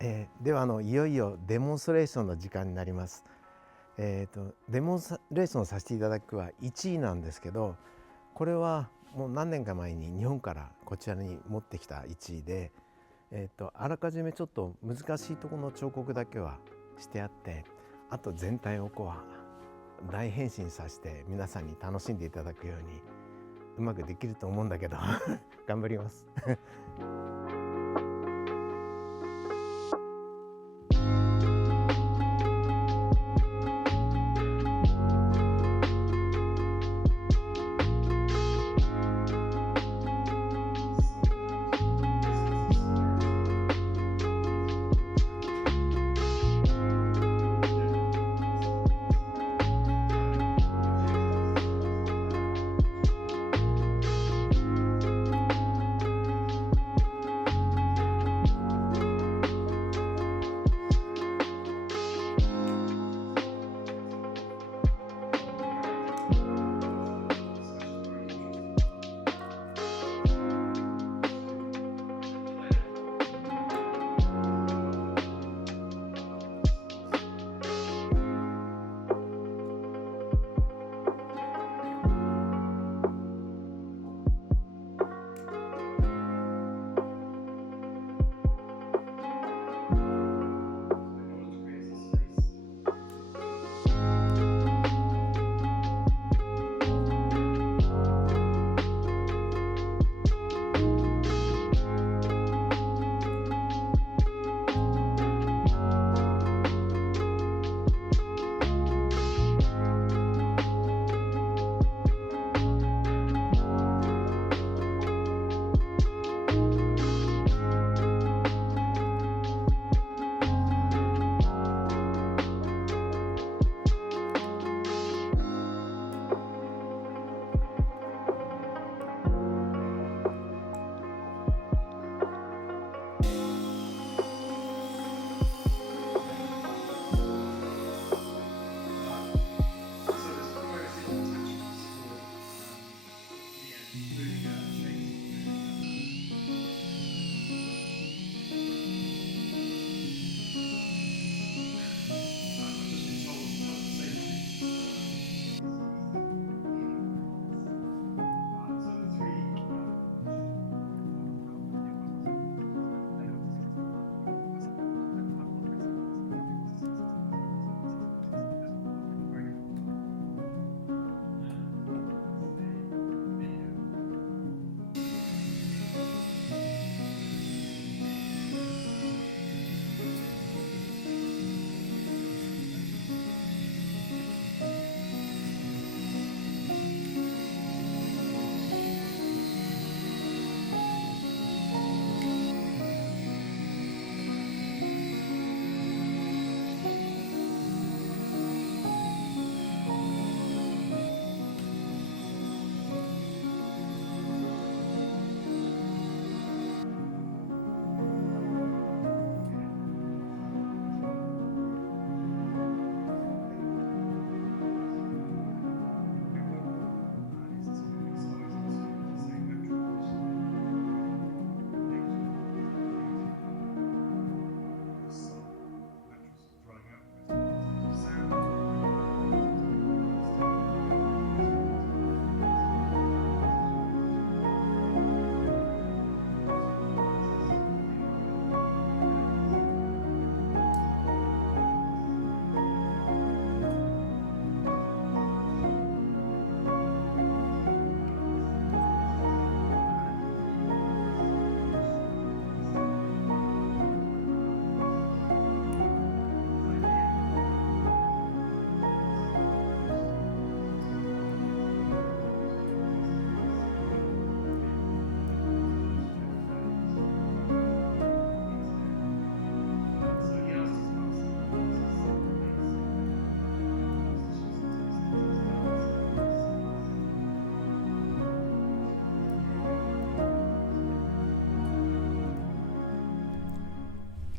ではいよいよデモンストレーションの時間になります。デモンストレーションをさせていただくは1位なんですけど、これはもう何年か前に日本からこちらに持ってきた1位で、あらかじめちょっと難しいところの彫刻だけはしてあって、あと全体を大変身させて皆さんに楽しんでいただくようにうまくできると思うんだけど頑張ります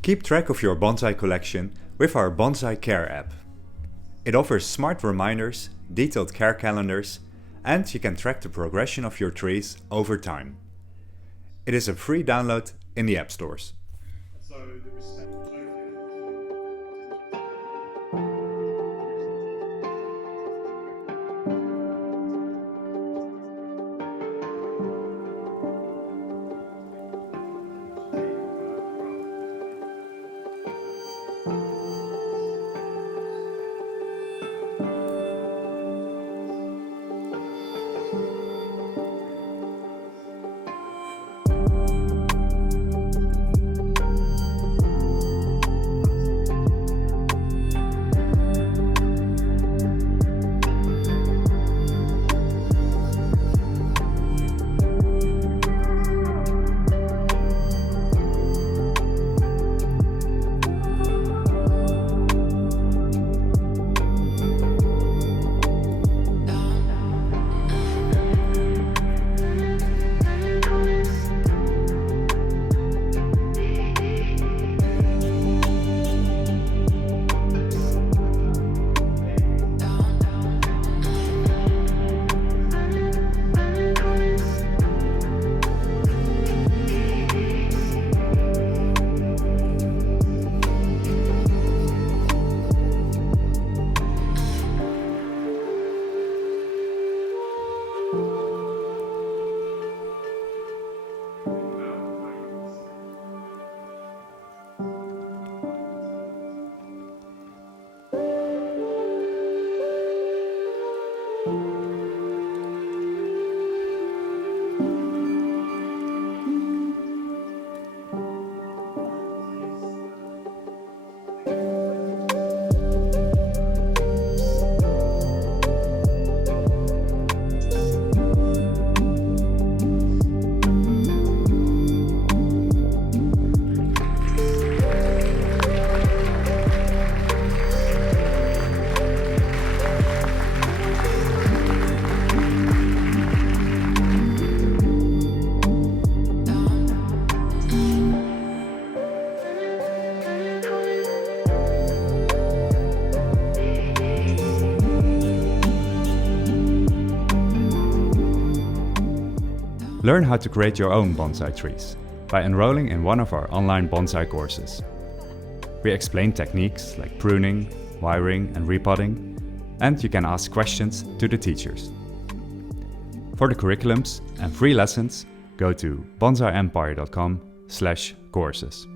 Keep track of your bonsai collection with our Bonsai Care app. It offers smart reminders, detailed care calendars, and you can track the progression of your trees over time. It is a free download in the app stores. So Learn how to create your own bonsai trees by enrolling in one of our online bonsai courses. We explain techniques like pruning, wiring and repotting, and you can ask questions to the teachers. For the curriculums and free lessons, go to bonsaiempire.com/courses.